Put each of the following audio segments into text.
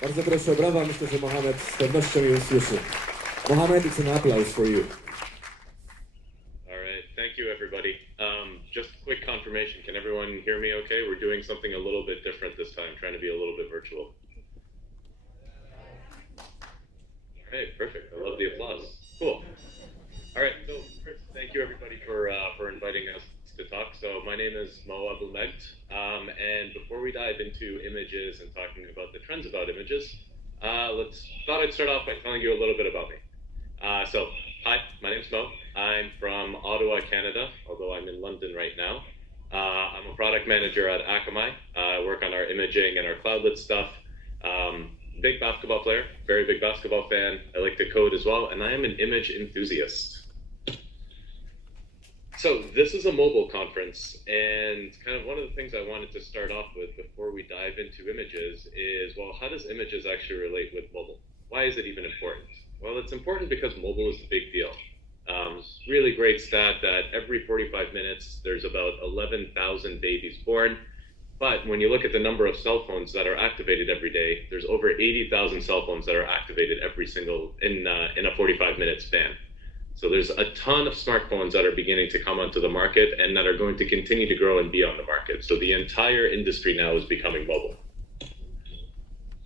Bardzo proszę o brawa, myślę, że Mohammed z pewnością je usłyszy. Mohammed, it's an applause for you. All right, thank you everybody. Just quick confirmation, can everyone hear me okay? We're doing something a little bit different this time, trying to be a little bit virtual. All right, perfect, I love the applause. Cool. All right, so first, thank you everybody for inviting us to talk. So my name is Mohammed Aboul-Magd, and before we dive into images and talking about the trends about images, thought I'd start off by telling you a little bit about me. So, hi, my name's Mo. I'm from Ottawa, Canada, although I'm in London right now. I'm a product manager at Akamai. I work on our imaging and our cloudlet stuff. Big basketball player, very big basketball fan. I like to code as well, and I am an image enthusiast. So this is a mobile conference, and kind of one of the things I wanted to start off with before we dive into images is, well, how does images actually relate with mobile? Why is it even important? Well, it's important because mobile is a big deal. Really great stat that every 45 minutes, there's about 11,000 babies born. But when you look at the number of cell phones that are activated every day, there's over 80,000 cell phones that are activated every single in a 45-minute span. So there's a ton of smartphones that are beginning to come onto the market and that are going to continue to grow and be on the market. So the entire industry now is becoming mobile.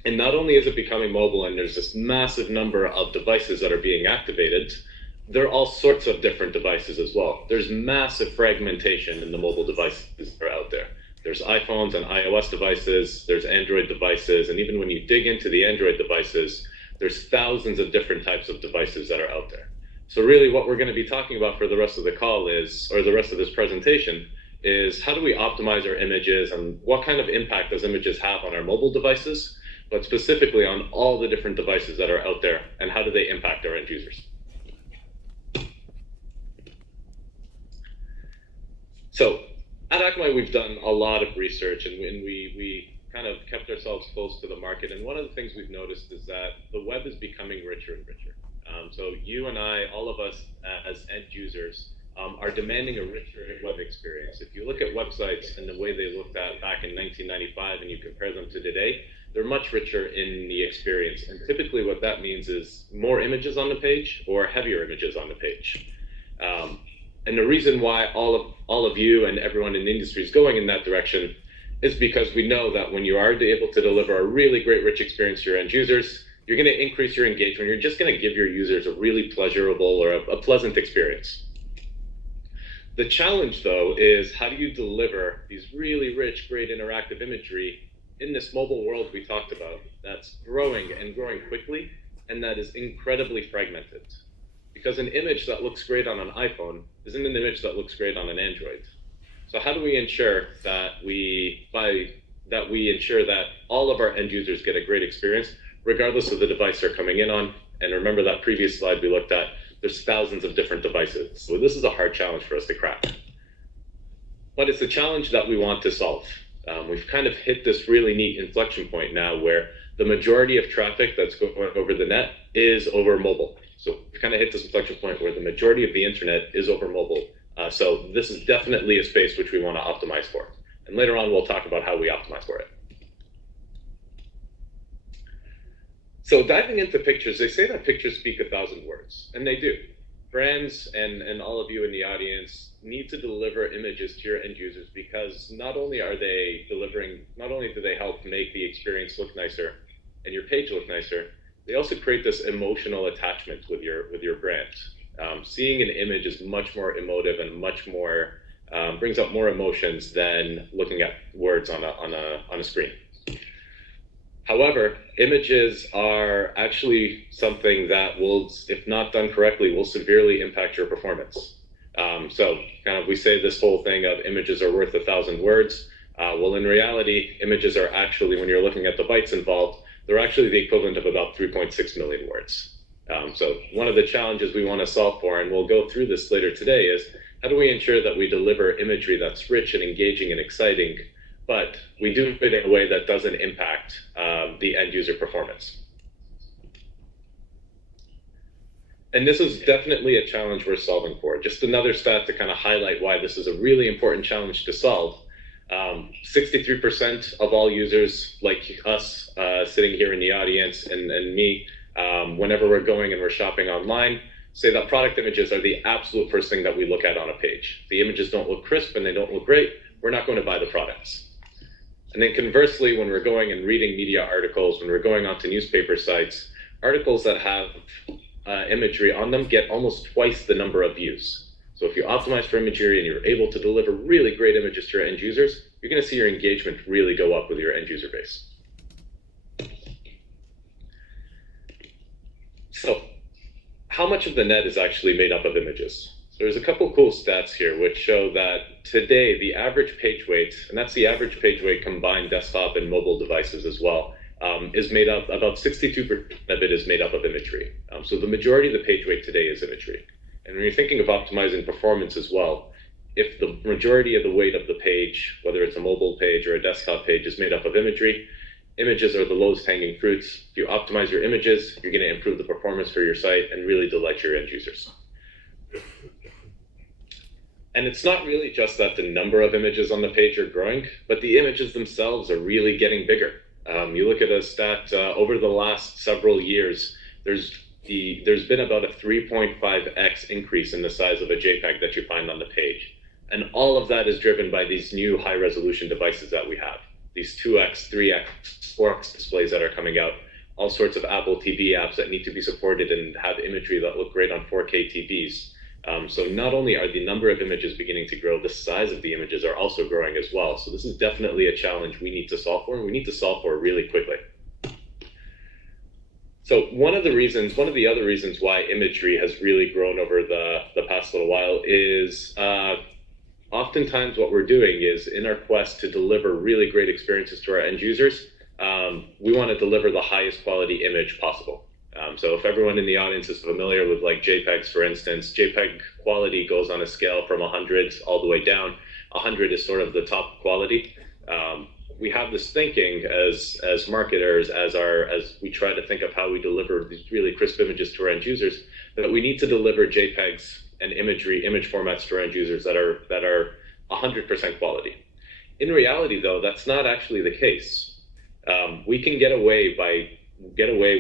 And not only is it becoming mobile and there's this massive number of devices that are being activated, there are all sorts of different devices as well. There's massive fragmentation in the mobile devices that are out there. There's iPhones and iOS devices, there's Android devices, and even when you dig into the Android devices, there's thousands of different types of devices that are out there. So really what we're going to be talking about for the rest of the call is, or the rest of this presentation, is how do we optimize our images and what kind of impact does images have on our mobile devices, but specifically on all the different devices that are out there, and how do they impact our end users. So at Akamai, we've done a lot of research, and we kind of kept ourselves close to the market. And one of the things we've noticed is that the web is becoming richer and richer. So you and I, all of us as end users, are demanding a richer web experience. If you look at websites and the way they looked at back in 1995 and you compare them to today, they're much richer in the experience. And typically what that means is more images on the page or heavier images on the page. And the reason why all of you and everyone in the industry is going in that direction is because we know that when you are able to deliver a really great rich experience to your end users, you're going to increase your engagement. You're just going to give your users a really pleasurable or a pleasant experience. The challenge, though, is how do you deliver these really rich, great interactive imagery in this mobile world we talked about that's growing and growing quickly and that is incredibly fragmented? Because an image that looks great on an iPhone isn't an image that looks great on an Android. So how do we ensure that ensure that all of our end users get a great experience, regardless of the device they're coming in on? And remember that previous slide we looked at, there's thousands of different devices. So this is a hard challenge for us to crack. But it's a challenge that we want to solve. We've kind of hit this really neat inflection point now where the majority of traffic that's going over the net is over mobile. So we've kind of hit this inflection point where the majority of the internet is over mobile. So this is definitely a space which we want to optimize for. And later on, we'll talk about how we optimize for it. So diving into pictures, they say that pictures speak 1,000 words, and they do. Brands and all of you in the audience need to deliver images to your end users because not only do they help make the experience look nicer and your page look nicer, they also create this emotional attachment with your brand. Seeing an image is much more emotive and much more brings up more emotions than looking at words on a screen. However, images are actually something that will, if not done correctly, will severely impact your performance. So kind of we say this whole thing of images are worth 1,000 words. Well, in reality, images are actually, when you're looking at the bytes involved, they're actually the equivalent of about 3.6 million words. So one of the challenges we want to solve for, and we'll go through this later today, is how do we ensure that we deliver imagery that's rich and engaging and exciting, but we do it in a way that doesn't impact the end user performance. And this is definitely a challenge we're solving for. Just another stat to kind of highlight why this is a really important challenge to solve. 63% of all users, like us sitting here in the audience and me, whenever we're going and we're shopping online, say that product images are the absolute first thing that we look at on a page. If the images don't look crisp and they don't look great, we're not going to buy the products. And then conversely, when we're going and reading media articles, when we're going onto newspaper sites, articles that have imagery on them get almost twice the number of views. So if you optimize for imagery and you're able to deliver really great images to your end users, you're going to see your engagement really go up with your end user base. So how much of the net is actually made up of images? So there's a couple cool stats here which show that today the average page weight, and that's the average page weight combined desktop and mobile devices as well, is made up, about 62% of it is made up of imagery. So the majority of the page weight today is imagery. And when you're thinking of optimizing performance as well, if the majority of the weight of the page, whether it's a mobile page or a desktop page, is made up of imagery, images are the lowest hanging fruits. If you optimize your images, you're going to improve the performance for your site and really delight your end users. And it's not really just that the number of images on the page are growing, but the images themselves are really getting bigger. You look at a stat over the last several years, there's been about a 3.5x increase in the size of a JPEG that you find on the page. And all of that is driven by these new high resolution devices that we have. These 2x, 3x, 4x displays that are coming out, all sorts of Apple TV apps that need to be supported and have imagery that look great on 4K TVs. So not only are the number of images beginning to grow, the size of the images are also growing as well. So this is definitely a challenge we need to solve for, and we need to solve for really quickly. So one of the other reasons why imagery has really grown over the past little while is oftentimes what we're doing is, in our quest to deliver really great experiences to our end users, we want to deliver the highest quality image possible. So if everyone in the audience is familiar with like JPEGs, for instance, JPEG quality goes on a scale from 100 all the way down. 100 is sort of the top quality. We have this thinking as marketers, as we try to think of how we deliver these really crisp images to our end users, that we need to deliver JPEGs and image formats to our end users that are 100% quality. In reality, though, that's not actually the case. We can get away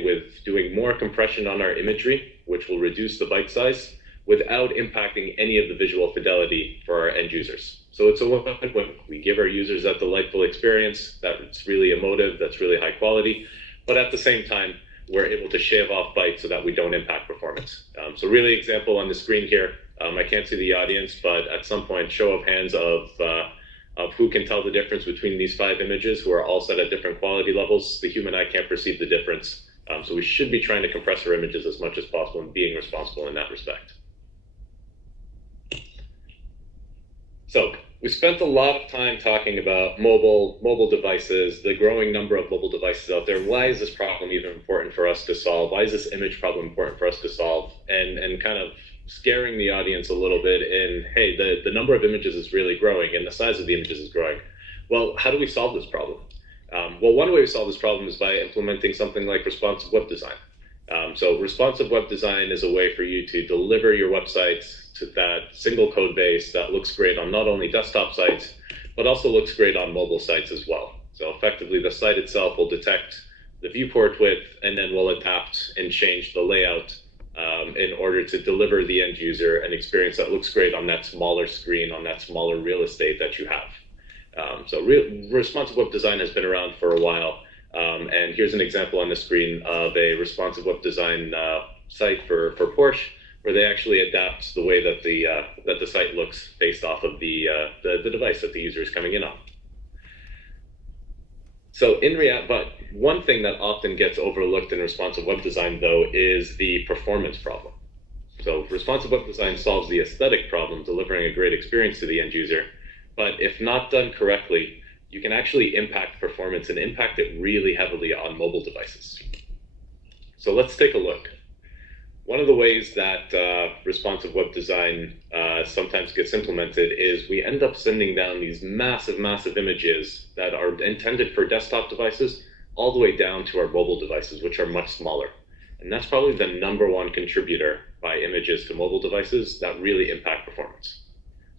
with doing more compression on our imagery, which will reduce the byte size, without impacting any of the visual fidelity for our end users. So it's a win-win. We give our users that delightful experience, that's really emotive, that's really high quality, but at the same time, we're able to shave off bytes so that we don't impact performance. So really example on the screen here, I can't see the audience, but at some point, show of hands of who can tell the difference between these 5 images who are all set at different quality levels. The human eye can't perceive the difference. So we should be trying to compress our images as much as possible and being responsible in that respect. So we spent a lot of time talking about mobile devices, the growing number of mobile devices out there. Why is this problem even important for us to solve? Why is this image problem important for us to solve? And kind of scaring the audience a little bit in, hey, the number of images is really growing and the size of the images is growing. Well, how do we solve this problem? Well, one way we solve this problem is by implementing something like responsive web design. So responsive web design is a way for you to deliver your website to that single code base that looks great on not only desktop sites, but also looks great on mobile sites as well. So effectively, the site itself will detect the viewport width and then will adapt and change the layout in order to deliver the end user an experience that looks great on that smaller screen, on that smaller real estate that you have. So responsive web design has been around for a while. And here's an example on the screen of a responsive web design site for Porsche, where they actually adapt the way that the site looks based off of the device that the user is coming in on. So but one thing that often gets overlooked in responsive web design, though, is the performance problem. So responsive web design solves the aesthetic problem, delivering a great experience to the end user. But if not done correctly, you can actually impact performance and impact it really heavily on mobile devices. So let's take a look. One of the ways that responsive web design sometimes gets implemented is we end up sending down these massive images that are intended for desktop devices all the way down to our mobile devices, which are much smaller. And that's probably the #1 contributor by images to mobile devices that really impact performance.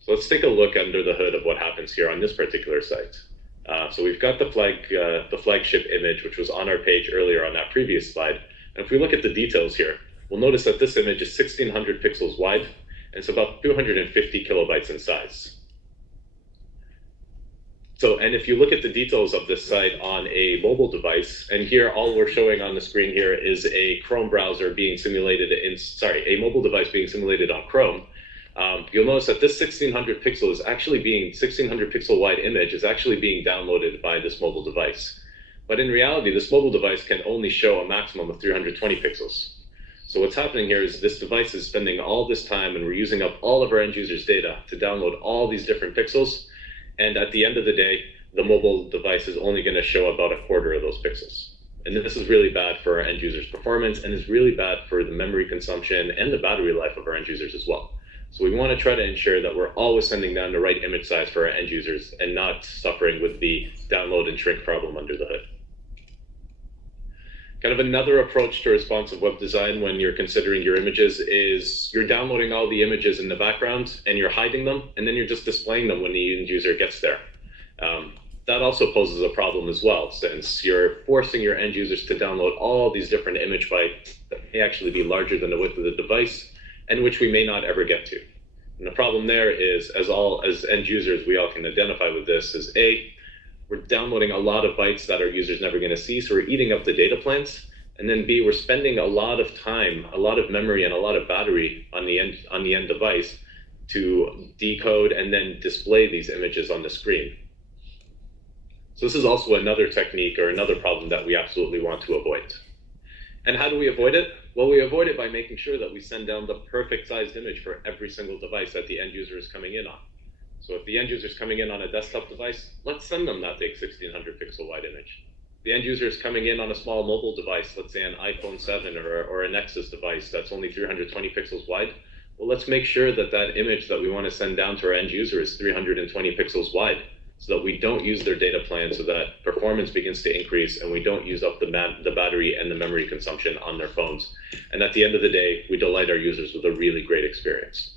So let's take a look under the hood of what happens here on this particular site. So we've got the flagship image, which was on our page earlier on that previous slide. And if we look at the details here, we'll notice that this image is 1600 pixels wide, and it's about 250 kilobytes in size. So, and if you look at the details of this site on a mobile device, and here all we're showing on the screen here is a Chrome browser being simulated a mobile device being simulated on Chrome. You'll notice that this 1600 pixel wide image is actually being downloaded by this mobile device. But in reality, this mobile device can only show a maximum of 320 pixels. So what's happening here is this device is spending all this time, and we're using up all of our end users' data to download all these different pixels. And at the end of the day, the mobile device is only going to show about a quarter of those pixels. And this is really bad for our end users' performance, and is really bad for the memory consumption and the battery life of our end users as well. So we want to try to ensure that we're always sending down the right image size for our end users and not suffering with the download and shrink problem under the hood. Kind of another approach to responsive web design when you're considering your images is you're downloading all the images in the background and you're hiding them, and then you're just displaying them when the end user gets there. That also poses a problem as well, since you're forcing your end users to download all these different image bytes that may actually be larger than the width of the device, and which we may not ever get to. And the problem there is, as end users, we all can identify with this, is A, we're downloading a lot of bytes that our user's never going to see, so we're eating up the data plans. And then B, we're spending a lot of time, a lot of memory, and a lot of battery on the end device to decode and then display these images on the screen. So this is also another technique or another problem that we absolutely want to avoid. And how do we avoid it? Well, we avoid it by making sure that we send down the perfect sized image for every single device that the end user is coming in on. So if the end user is coming in on a desktop device, let's send them that big 1600 pixel wide image. The end user is coming in on a small mobile device, let's say an iPhone 7 or a Nexus device that's only 320 pixels wide. Well, let's make sure that that image that we want to send down to our end user is 320 pixels wide, so that we don't use their data plan, so that performance begins to increase and we don't use up the battery and the memory consumption on their phones. And at the end of the day, we delight our users with a really great experience.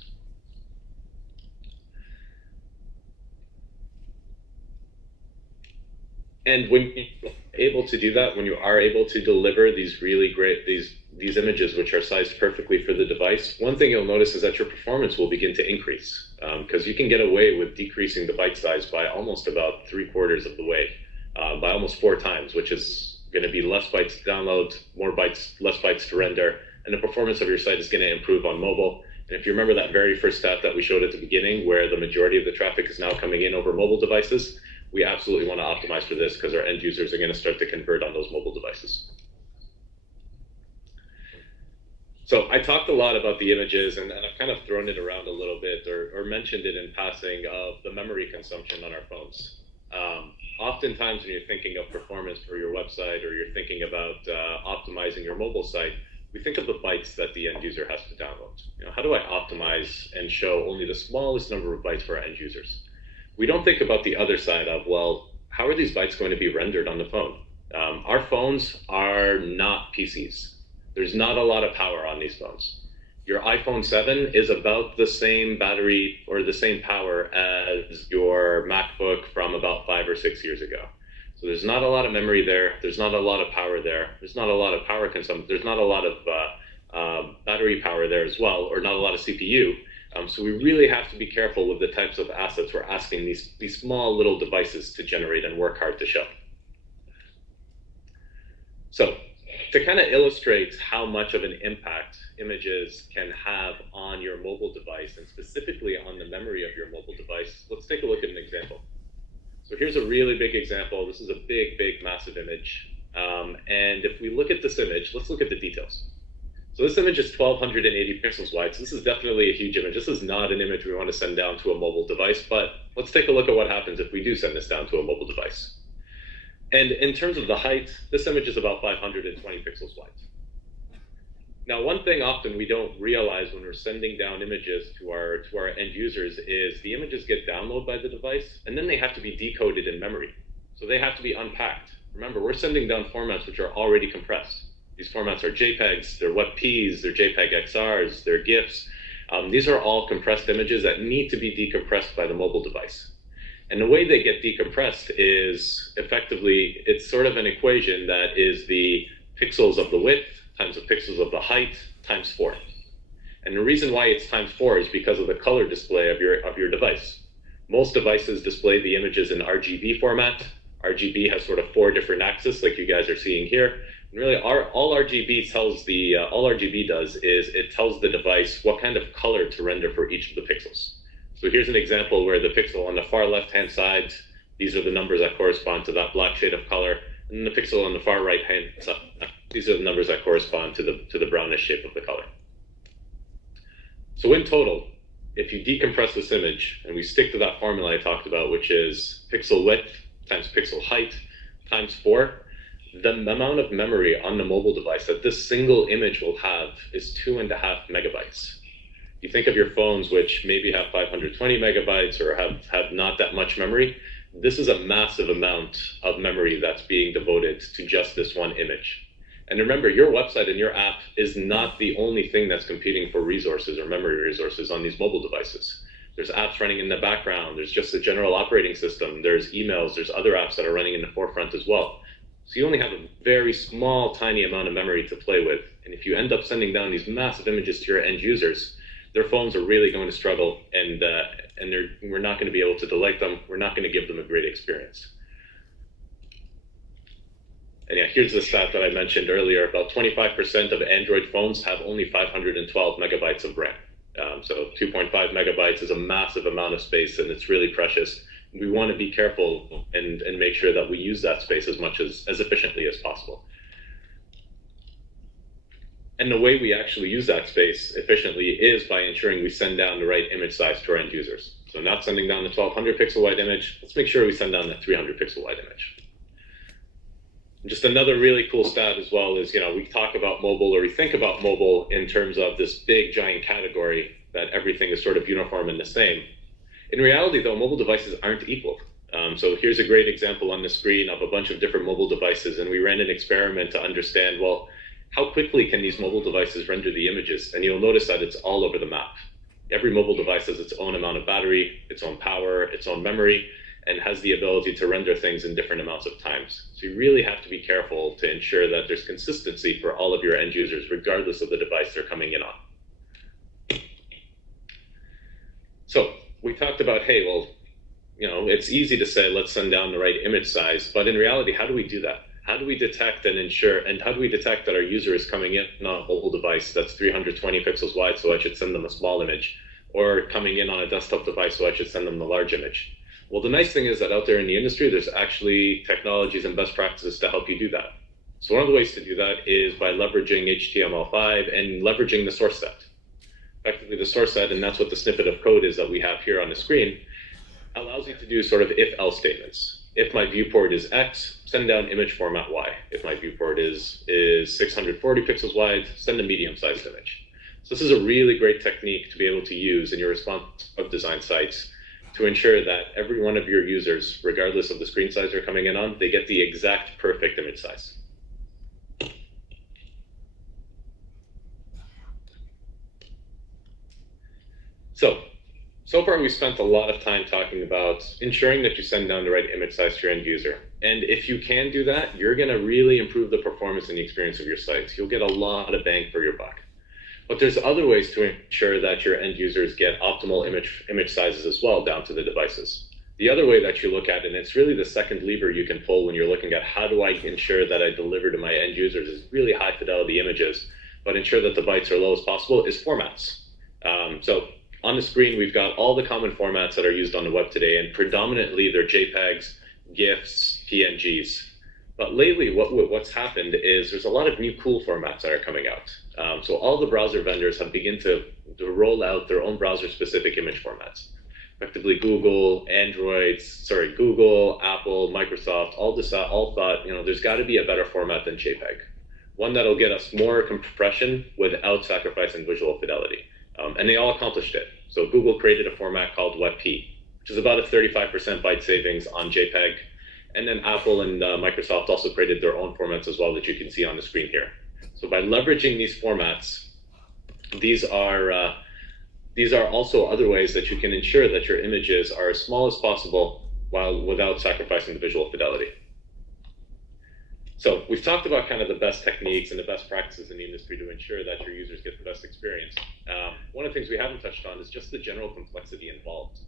And when you're able to do that, when you are able to deliver these really great, these images which are sized perfectly for the device, one thing you'll notice is that your performance will begin to increase, because you can get away with decreasing the byte size by almost about 3/4 of the way, by almost 4 times, which is going to be less bytes to download, less bytes to render, and the performance of your site is going to improve on mobile. And if you remember that very first stat that we showed at the beginning, where the majority of the traffic is now coming in over mobile devices, we absolutely want to optimize for this, because our end users are going to start to convert on those mobile devices. So I talked a lot about the images, and I've kind of thrown it around a little bit, or mentioned it in passing, of the memory consumption on our phones. Oftentimes when you're thinking of performance for your website, or you're thinking about optimizing your mobile site, we think of the bytes that the end user has to download. How do I optimize and show only the smallest number of bytes for our end users? We don't think about the other side of, well, how are these bytes going to be rendered on the phone? Our phones are not PCs. There's not a lot of power on these phones. Your iPhone 7 is about the same battery or the same power as your MacBook from about 5 or 6 years ago. So there's not a lot of memory there. There's not a lot of power there. There's not a lot of power consumption. There's not a lot of battery power there as well, or not a lot of CPU. So we really have to be careful with the types of assets we're asking these small little devices to generate and work hard to show. So to kind of illustrate how much of an impact images can have on your mobile device, and specifically on the memory of your mobile device, let's take a look at an example. So here's a really big example. This is a big, massive image. And if we look at this image, let's look at the details. So this image is 1280 pixels wide, so this is definitely a huge image. This is not an image we want to send down to a mobile device, but let's take a look at what happens if we do send this down to a mobile device. And in terms of the height, this image is about 520 pixels wide. Now, one thing often we don't realize when we're sending down images to our end users is the images get downloaded by the device, and then they have to be decoded in memory. So they have to be unpacked. Remember, we're sending down formats which are already compressed. These formats are JPEGs, they're WebPs, they're JPEG XRs, they're GIFs. These are all compressed images that need to be decompressed by the mobile device. And the way they get decompressed is effectively, it's sort of an equation that is the pixels of the width times the pixels of the height times 4. And the reason why it's times 4 is because of the color display of your device. Most devices display the images in RGB format. RGB has sort of 4 different axes like you guys are seeing here. And really all RGB does is it tells the device what kind of color to render for each of the pixels. So here's an example where the pixel on the far left-hand side, these are the numbers that correspond to that black shade of color, and the pixel on the far right-hand side, these are the numbers that correspond to the brownish shape of the color. So in total, if you decompress this image, and we stick to that formula I talked about, which is pixel width times pixel height times 4, the amount of memory on the mobile device that this single image will have is 2.5 megabytes. You think of your phones, which maybe have 520 megabytes or have not that much memory. This is a massive amount of memory that's being devoted to just this one image. And remember, your website and your app is not the only thing that's competing for resources or memory resources on these mobile devices. There's apps running in the background. There's just a general operating system. There's emails. There's other apps that are running in the forefront as well. So you only have a very small, tiny amount of memory to play with. And if you end up sending down these massive images to your end users, their phones are really going to struggle, and we're not going to be able to delight them. We're not going to give them a great experience. And yeah, here's the stat that I mentioned earlier. About 25% of Android phones have only 512 megabytes of RAM. So 2.5 megabytes is a massive amount of space, and it's really precious. We want to be careful and make sure that we use that space as efficiently as possible. And the way we actually use that space efficiently is by ensuring we send down the right image size to our end users. So not sending down the 1200 pixel wide image, let's make sure we send down the 300 pixel wide image. Just another really cool stat as well is, we talk about mobile, or we think about mobile in terms of this big giant category that everything is sort of uniform and the same. In reality though, mobile devices aren't equal. So here's a great example on the screen of a bunch of different mobile devices, and we ran an experiment to understand, well, how quickly can these mobile devices render the images? And you'll notice that it's all over the map. Every mobile device has its own amount of battery, its own power, its own memory, and has the ability to render things in different amounts of times. So you really have to be careful to ensure that there's consistency for all of your end users, regardless of the device they're coming in on. So we talked about, hey, well, it's easy to say, let's send down the right image size, but in reality, how do we do that? How do we detect and ensure, and how do we detect that our user is coming in on a mobile device that's 320 pixels wide, so I should send them a small image, or coming in on a desktop device, so I should send them the large image? Well, the nice thing is that out there in the industry, there's actually technologies and best practices to help you do that. So one of the ways to do that is by leveraging HTML5 and leveraging the source set. Effectively, the source set, and that's what the snippet of code is that we have here on the screen, allows you to do sort of if-else statements. If my viewport is X, send down image format Y. If my viewport is 640 pixels wide, send a medium-sized image. So this is a really great technique to be able to use in your responsive design sites to ensure that every one of your users, regardless of the screen size they're coming in on, they get the exact perfect image size. So far, we spent a lot of time talking about ensuring that you send down the right image size to your end user. And if you can do that, you're going to really improve the performance and the experience of your sites. You'll get a lot of bang for your buck. But there's other ways to ensure that your end users get optimal image sizes as well down to the devices. The other way that you look at it, and it's really the second lever you can pull when you're looking at how do I ensure that I deliver to my end users is really high fidelity images, but ensure that the bytes are low as possible, is formats. So on the screen, we've got all the common formats that are used on the web today, and predominantly they're JPEGs, GIFs, PNGs. But lately, what's happened is there's a lot of new cool formats that are coming out. So all the browser vendors have begun to roll out their own browser-specific image formats. Effectively, Google, Apple, Microsoft, all thought, there's got to be a better format than JPEG. One that'll get us more compression without sacrificing visual fidelity. And they all accomplished it. So Google created a format called WebP, which is about a 35% byte savings on JPEG. And then Apple and Microsoft also created their own formats as well that you can see on the screen here. So by leveraging these formats, these are these are also other ways that you can ensure that your images are as small as possible without sacrificing the visual fidelity. So we've talked about kind of the best techniques and the best practices in the industry to ensure that your users get the best experience. One of the things we haven't touched on is just the general complexity involved.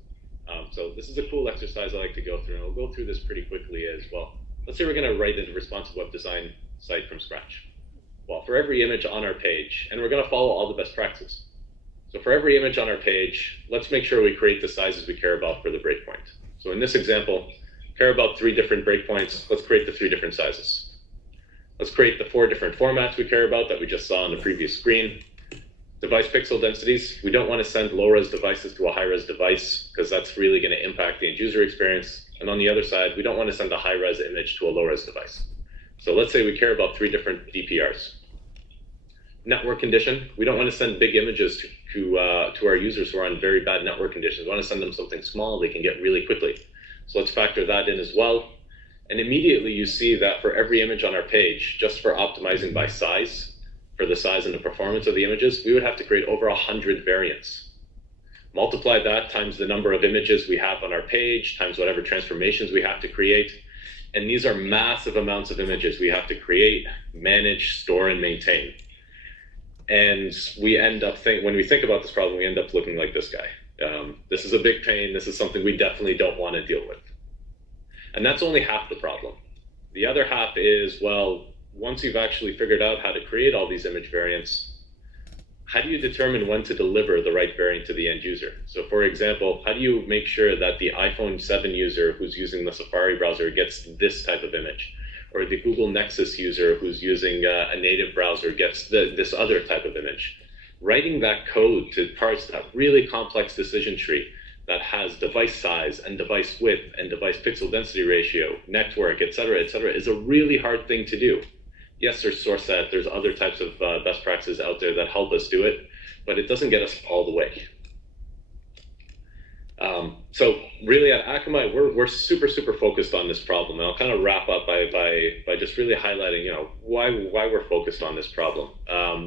So this is a cool exercise I like to go through, and we'll go through this pretty quickly as well. Let's say we're going to write a responsive web design site from scratch. Well, for every image on our page, and we're going to follow all the best practices. So for every image on our page, let's make sure we create the sizes we care about for the breakpoint. So in this example, care about 3 different breakpoints. Let's create the 3 different sizes. Let's create the 4 different formats we care about that we just saw on the previous screen. Device pixel densities. We don't want to send low-res devices to a high-res device because that's really going to impact the end-user experience. And on the other side, we don't want to send a high-res image to a low-res device. So let's say we care about 3 different DPRs. Network condition. We don't want to send big images to our users who are on very bad network conditions. We want to send them something small they can get really quickly. So let's factor that in as well. And immediately you see that for every image on our page, just for optimizing by size, for the size and the performance of the images, we would have to create over 100 variants. Multiply that times the number of images we have on our page, times whatever transformations we have to create. And these are massive amounts of images we have to create, manage, store, and maintain. And we end up, when we think about this problem, we end up looking like this guy. This is a big pain. This is something we definitely don't want to deal with. And that's only half the problem. The other half is, well, once you've actually figured out how to create all these image variants, how do you determine when to deliver the right variant to the end user? So for example, how do you make sure that the iPhone 7 user who's using the Safari browser gets this type of image? Or the Google Nexus user who's using a native browser gets this other type of image? Writing that code to parse that really complex decision tree that has device size and device width and device pixel density ratio, network, et cetera, is a really hard thing to do. Yes, there's source set, there's other types of best practices out there that help us do it, but it doesn't get us all the way. So really at Akamai, we're super focused on this problem, and I'll kind of wrap up by just really highlighting, why we're focused on this problem.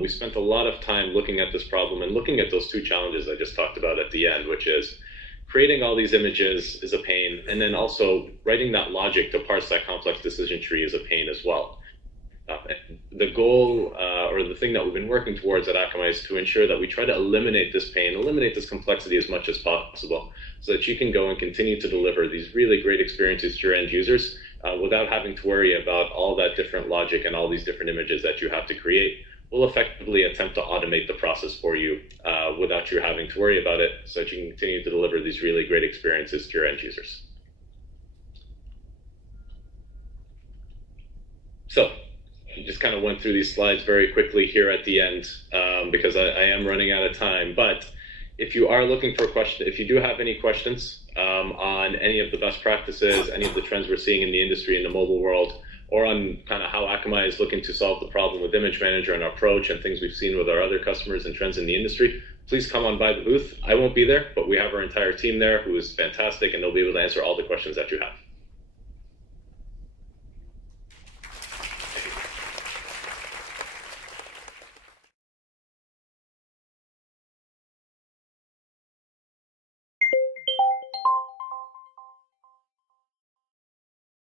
We spent a lot of time looking at this problem and looking at those 2 challenges I just talked about at the end, which is creating all these images is a pain, and then also writing that logic to parse that complex decision tree is a pain as well. The goal, or the thing that we've been working towards at Akamai, is to ensure that we try to eliminate this pain, eliminate this complexity as much as possible, so that you can go and continue to deliver these really great experiences to your end users without having to worry about all that different logic and all these different images that you have to create. We'll effectively attempt to automate the process for you without you having to worry about it, so that you can continue to deliver these really great experiences to your end users. So, just kind of went through these slides very quickly here at the end because I am running out of time. But if you are looking for questions, if you do have any questions on any of the best practices, any of the trends we're seeing in the industry in the mobile world, or on kind of how Akamai is looking to solve the problem with Image Manager and our approach and things we've seen with our other customers and trends in the industry, please come on by the booth. I won't be there, but we have our entire team there who is fantastic, and they'll be able to answer all the questions that you have.